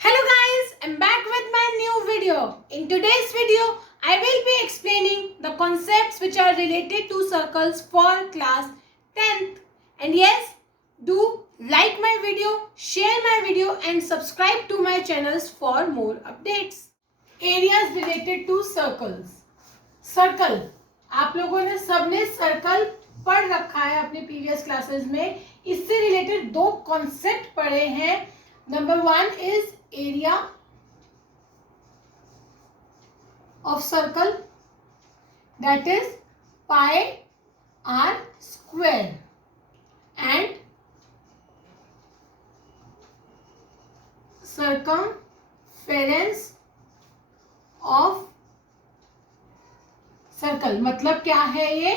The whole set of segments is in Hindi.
Hello guys, I'm back with my new video. In today's video, I will be explaining the concepts which are related to circles for class 10th. And yes, do like my video, share my video and subscribe to my channels for more updates. Areas related to circles. Circle, आप लोगों ने सबने सर्कल पढ़ रखा है अपने प्रीवियस क्लासेस में. इससे रिलेटेड दो कॉन्सेप्ट पढ़े हैं. Number 1 is area of circle, that is pi r square, and circumference of circle. मतलब क्या है ये?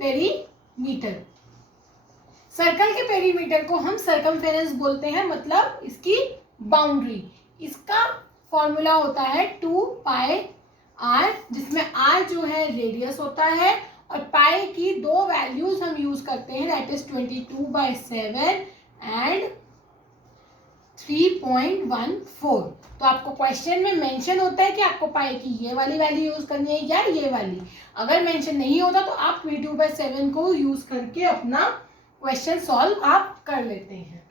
पेरीमीटर. सर्कल के पेरीमीटर को हम सर्कमफेरेंस बोलते हैं, मतलब इसकी बाउंड्री. इसका फॉर्मूला होता है 2 पाई आर, जिसमें आर जो है रेडियस होता है और पाई की दो वैल्यूज हम यूज करते हैं, दैट इज 22/7 एंड 3.14. तो आपको क्वेश्चन में मेंशन होता है कि आपको पाई की ये वाली वैल्यू यूज करनी है या ये वाली. अगर मेंशन नहीं होता तो आप 22/7 को यूज करके अपना क्वेश्चन सॉल्व आप कर लेते हैं.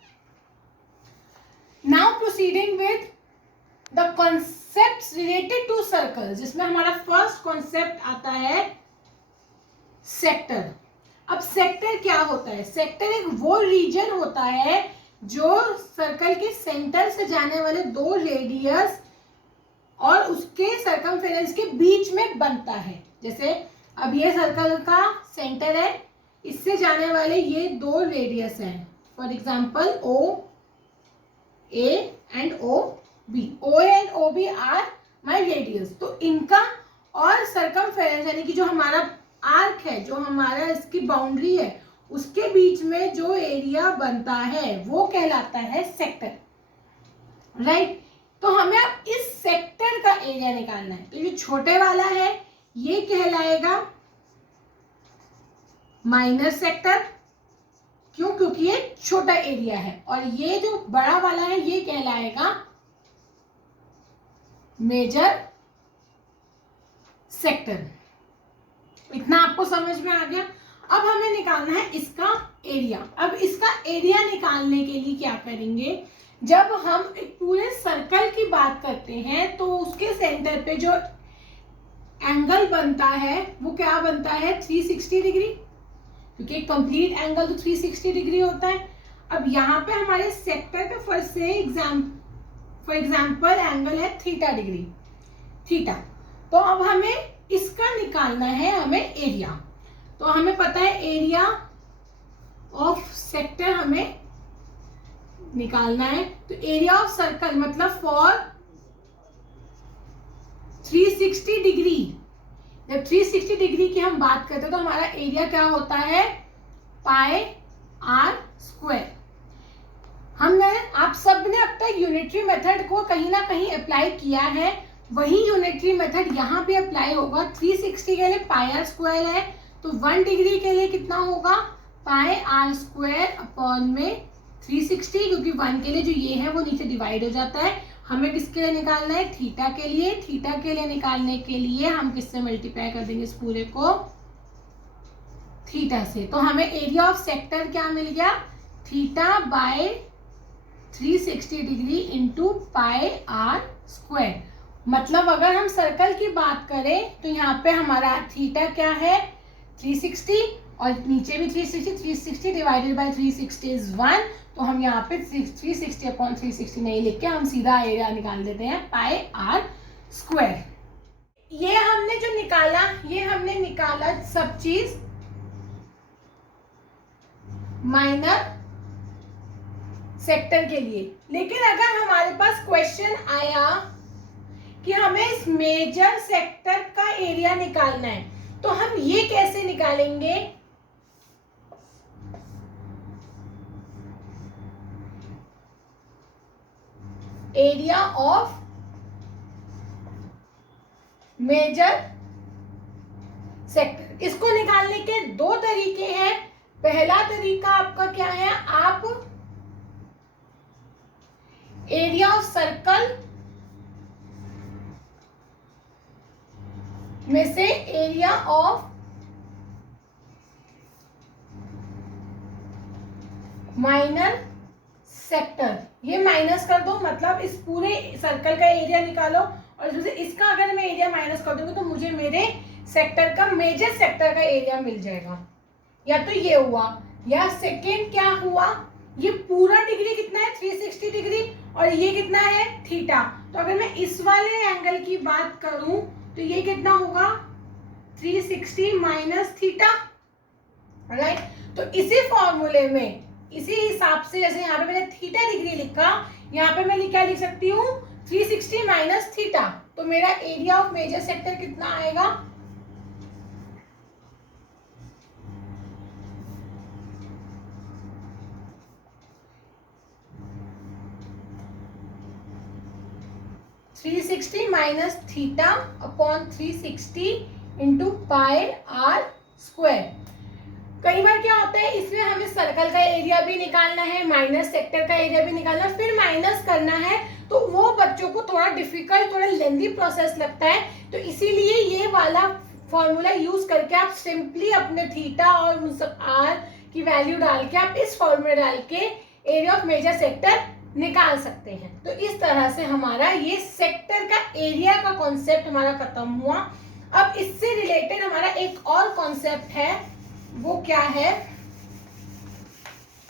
Now proceeding with the concepts related to circle, जिसमें हमारा फर्स्ट कॉन्सेप्ट आता है सेक्टर. अब सेक्टर क्या होता है? सेक्टर एक वो रीजन होता है जो सर्कल के सेंटर से जाने वाले दो रेडियस और उसके सर्कमफेरेंस के बीच में बनता है. जैसे अब ये सर्कल का सेंटर है, इससे जाने वाले ये दो रेडियस हैं. For example O A and O B. O and O B are my radius. तो इनका और सर्कमफेरेंस यानी कि जो हमारा आर्क है, जो हमारा इसकी बाउंड्री है, उसके बीच में जो एरिया बनता है वो कहलाता है सेक्टर. राइट. तो हमें अब इस सेक्टर का एरिया निकालना है. तो ये छोटे वाला है, ये कहलाएगा माइनर सेक्टर. क्यों? क्योंकि ये छोटा एरिया है. और ये जो बड़ा वाला है ये कहलाएगा मेजर सेक्टर. इतना आपको समझ में आ गया. अब हमें निकालना है इसका एरिया. अब इसका एरिया निकालने के लिए क्या करेंगे? जब हम एक पूरे सर्कल की बात करते हैं तो उसके सेंटर पे जो एंगल बनता है वो क्या बनता है? 360 डिग्री. क्योंकि कंप्लीट एंगल तो 360 डिग्री होता है. अब यहाँ पे हमारे सेक्टर का फॉर एग्जाम्पल एंगल है थीटा डिग्री, थीटा. तो अब हमें इसका निकालना है हमें एरिया. तो हमें पता है एरिया ऑफ सेक्टर हमें निकालना है. तो एरिया ऑफ सर्कल मतलब फॉर 360 डिग्री, जब 360 डिग्री की हम बात करते हैं तो हमारा एरिया क्या होता है? पाई आर स्क्वायर. आप सब ने अब तक यूनिटरी मेथड को कहीं ना कहीं अप्लाई किया है. वही यूनिटरी मेथड यहाँ पे अप्लाई होगा. 360 के लिए पाई आर स्क्वायर है, तो 1 डिग्री के लिए कितना होगा? पाई आर स्क्वायर अपॉन में 360. क्योंकि 1 के लिए जो ये है वो नीचे डिवाइड हो जाता है. हमें किसके लिए निकालना है? थीटा के लिए. थीटा के लिए निकालने के लिए हम किससे मल्टीप्लाई कर देंगे इस पूरे को? थीटा से. तो हमें एरिया ऑफ सेक्टर क्या मिल गया? Theta by 360 degree into pi R square. मतलब अगर हम सर्कल की बात करें तो यहाँ पे हमारा थीटा क्या है? 360 और नीचे भी 360. 360 डिवाइडेड बाय 360 इज 1. तो हम यहाँ पे 360 अपॉन 360 नहीं लिख के हम सीधा एरिया निकाल देते हैं पाई आर स्क्वायर. ये हमने जो निकाला, ये हमने निकाला सब चीज माइनर सेक्टर के लिए. लेकिन अगर हमारे पास क्वेश्चन आया कि हमें इस मेजर सेक्टर का एरिया निकालना है, तो हम ये कैसे निकालेंगे? Area of major sector. इसको निकालने के दो तरीके हैं. पहला तरीका आपका क्या है? आप एरिया ऑफ सर्कल में से एरिया ऑफ माइनर सेक्टर, ये माइनस कर दो, मतलब इस पूरे सर्कल का एरिया निकालो और इसमें से इसका अगर मैं एरिया माइनस कर दूंगी तो मुझे मेरे सेक्टर का, मेजर सेक्टर का एरिया मिल जाएगा। या तो ये हुआ, या सेकेंड क्या हुआ, ये पूरा डिग्री कितना है 360 डिग्री और ये कितना है थीटा। तो अगर मैं इस वाले एंगल की बात करूं तो ये कितना होगा 360 माइनस थीटा, राइट। तो इसी फॉर्मूले में, इसी हिसाब से, जैसे यहाँ पे मैंने थीटा डिग्री लिखा, यहाँ पे मैं क्या लिख सकती हूँ 360 माइनस थीटा। तो मेरा एरिया ऑफ मेजर सेक्टर कितना आएगा, minus theta upon 360 into pi R square. कई बार क्या होता है, इसमें हमें सर्कल का एरिया भी निकालना है, माइनस सेक्टर का एरिया भी निकालना है, फिर माइनस करना है, तो वो बच्चों को थोड़ा डिफिकल्ट, थोड़ा लेंथी प्रोसेस लगता है। तो इसीलिए ये वाला फॉर्मूला यूज करके आप सिंपली अपने थीटा और आर की वैल्यू डाल के आप इस फॉर्मूला डाल के एरिया ऑफ मेजर सेक्टर निकाल सकते हैं। तो इस तरह से हमारा ये सेक्टर का एरिया का कॉन्सेप्ट हमारा खत्म हुआ। अब इससे रिलेटेड हमारा एक और कॉन्सेप्ट है, वो क्या है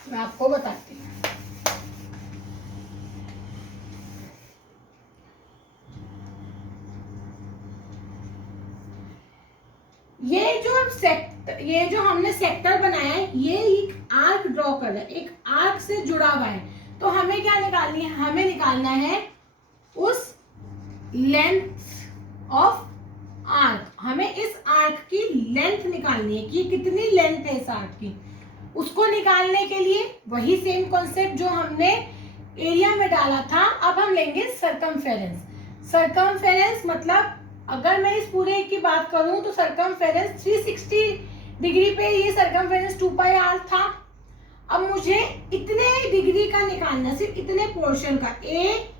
मैं आपको बताती हूँ। ये जो हमने सेक्टर बनाया है, ये एक आर्क ड्रॉ कर रहा है, एक आर्क से जुड़ा हुआ है। तो हमें क्या निकालनी है, हमें निकालना है उस लेंथ ऑफ आर्क, हमें इस आर्क की लेंथ निकालनी है कि कितनी लेंथ है इस आर्क की। उसको निकालने के लिए वही सेम कॉन्सेप्ट जो हमने एरिया में डाला था, अब हम लेंगे सरकमफेरेंस। सरकमफेरेंस मतलब अगर मैं इस पूरे की बात करूं तो सरकमफेरेंस 360 डिग्री पे ये सरकमफेरेंस 2 पाई आर था। अब मुझे इतने डिग्री का निकालना, सिर्फ इतने पोर्शन का, ए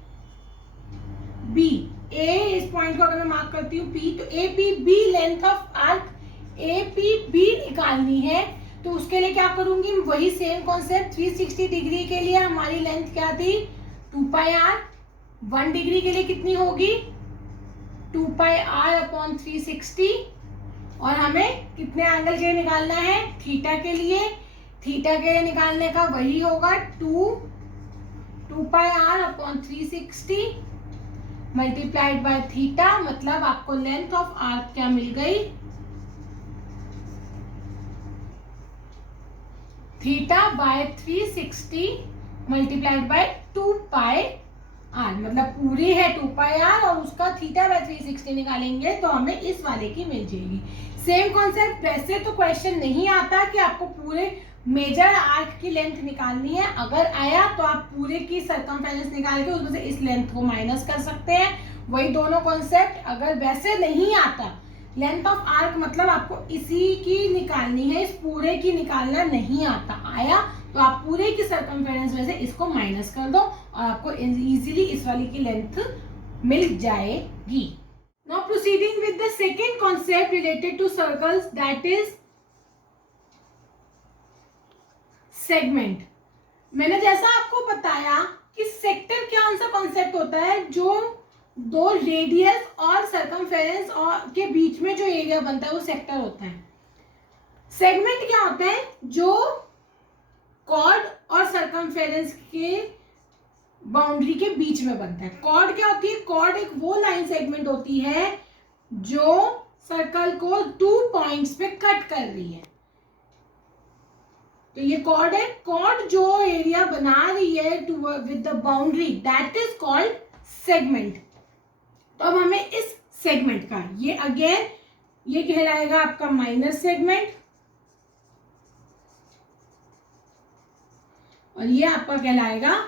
बी, ए इस पॉइंट को अगर मैं मार्क करती हूँ पी, तो A P B length of arc A P B निकालनी है। तो उसके लिए क्या करूंगी, वही सेम कॉन्सेप्ट, 360 डिग्री के लिए हमारी लेंथ क्या थी 2 पाई आर, 1 डिग्री के लिए कितनी होगी 2 पाई आर अपॉन 360, और हमें कितने एंगल के लिए निकालना है थीटा के लिए, थीटा के लिए निकालने का वही होगा 2 pi R upon 360 multiplied by theta. मतलब आपको लेंथ ऑफ आर्क क्या मिल गई, theta by 360 multiplied by 2 pi R, मतलब पूरी है 2 पाई आर और उसका थीटा बाय 360 निकालेंगे तो हमें इस वाले की मिल जाएगी। सेम कॉन्सेप्ट, वैसे तो क्वेश्चन नहीं आता कि आपको पूरे मेजर आर्क की लेंथ निकालनी है, अगर आया तो आप पूरे की सरकमफेरेंस निकाल के उसमें से इस लेंथ को माइनस कर सकते हैं, वही दोनों कॉन्सेप्ट। अगर वैसे नहीं आता, लेंथ ऑफ आर्क मतलब आपको इसी की निकालनी है, इस पूरे की निकालना नहीं आता, आया तो आप पूरे की सरकमफेरेंस में से इसको माइनस कर दो और आपको इजीली इस वाली की लेंथ मिल जाएगी। Now proceeding with the second concept related to circles, that is segment. मैंने जैसा आपको बताया कि सेक्टर क्या सा कॉन्सेप्ट होता है, जो दो रेडियस और सरकमफेरेंस और के बीच में जो एरिया बनता है वो सेक्टर होता है। सेगमेंट क्या होता है, जो कॉर्ड और सरकमफेरेंस के बाउंड्री के बीच में बनता है। कॉर्ड क्या होती है, कॉर्ड एक वो लाइन सेगमेंट होती है जो सर्कल को 2 पॉइंट्स पे कट कर रही है, तो ये कॉर्ड है। कॉर्ड जो एरिया बना रही है with the boundary, that is called segment. तो अब हमें इस सेगमेंट का, ये अगेन ये कहलाएगा आपका माइनर सेगमेंट और ये आपका कहलाएगा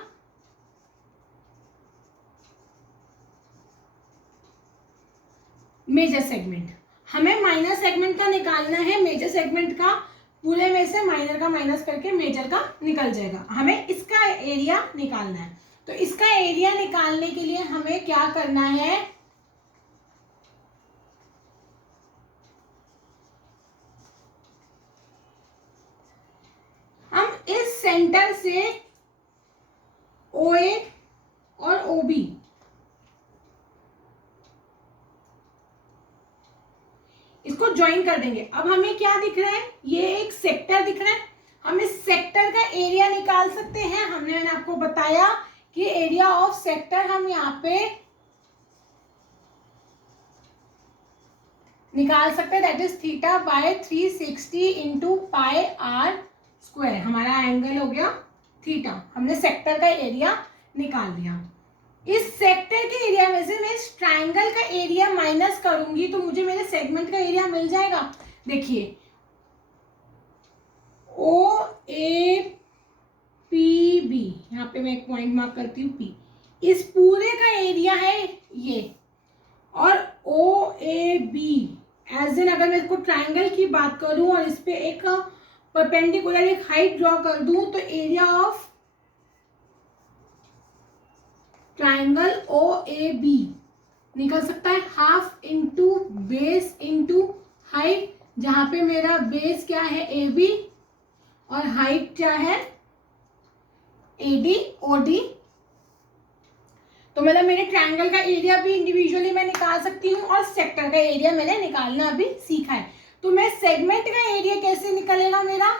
मेजर सेगमेंट। हमें माइनर सेगमेंट का निकालना है, मेजर सेगमेंट का पूरे में से माइनर का माइनस करके मेजर का निकल जाएगा, हमें इसका एरिया निकालना है। तो इसका एरिया निकालने के लिए हमें क्या करना है, हम इस सेंटर से OA और OB इसको ज्वाइन कर देंगे। अब हमें क्या दिख रहा है, ये एक सेक्टर दिख रहा है, हम इस सेक्टर का एरिया निकाल सकते हैं। मैंने आपको बताया कि एरिया ऑफ सेक्टर हम यहाँ पे निकाल सकते हैं, that is theta by 360 into pi R square. हमारा एंगल हो गया थीटा, हमने सेक्टर का एरिया निकाल दिया। इस सेक्टर के एरिया में से मैं इस ट्राइंगल का एरिया माइनस करूंगी तो मुझे मेरे सेगमेंट का एरिया मिल जाएगा। देखिए OAPB, यहाँ पे मैं एक पॉइंट मार्क करती हूँ P, इस पूरे का एरिया है ये, और OAB एज इन अगर मैं इसको ट्राइंगल की बात करूं और इस पे एक परपेंडिकुलर एक हाइट ड्रॉ कर दूं तो एरिया ऑफ ट्राइंगल OAB निकल सकता है half into base into height, जहां पे मेरा बेस क्या है AB और हाइट क्या है AD OD। तो मतलब मेरे ट्रायंगल का एरिया भी इंडिविजुअली मैं निकाल सकती हूँ और सेक्टर का एरिया मैंने निकालना अभी सीखा है। तो मैं सेगमेंट का एरिया कैसे निकलेगा मेरा,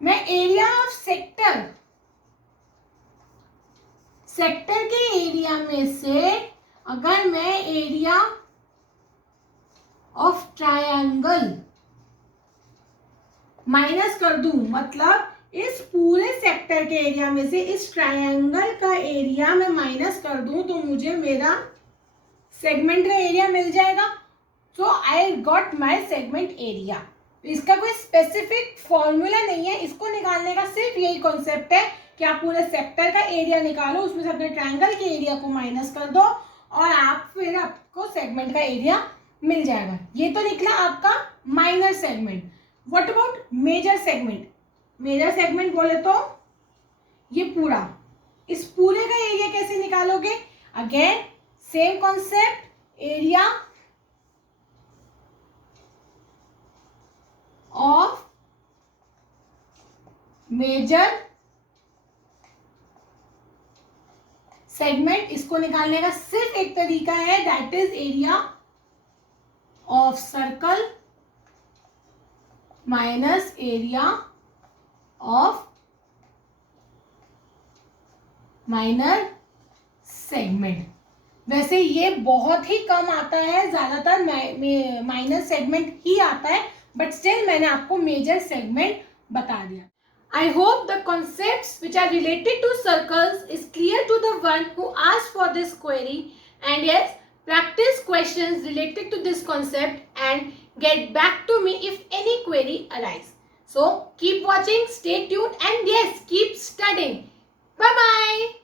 मैं एरिया ऑफ सेक्टर के एरिया में से अगर मैं एरिया ऑफ ट्रायंगल माइनस कर दूं, मतलब इस पूरे सेक्टर के एरिया में से इस ट्रायंगल का एरिया मैं माइनस कर दूं तो मुझे मेरा सेगमेंट का एरिया मिल जाएगा। So I got my segment area. इसका कोई स्पेसिफिक फॉर्मूला नहीं है, इसको निकालने का सिर्फ यही कॉन्सेप्ट है कि आप पूरे सेक्टर का एरिया निकालो, उसमें से अपने ट्रायंगल के एरिया को माइनस कर दो और आप फिर आपको सेगमेंट का एरिया मिल जाएगा। ये तो निकला आपका minor segment. What about major segment, major segment बोले तो ये पूरा, इस पूरे का एरिया कैसे निकालोगे, again same concept, area of major segment. इसको निकालने का सिर्फ एक तरीका है, that is area of circle minus area of minor segment. वैसे ये बहुत ही कम आता है, ज्यादातर माइनर सेगमेंट ही आता है, बट स्टिल मैंने आपको मेजर सेगमेंट बता दिया। I hope the concepts which are related to circles is clear to the one who asked for this query, and yes, practice questions related to this concept and get back to me if any query arise. So keep watching, stay tuned, and yes, keep studying. Bye bye.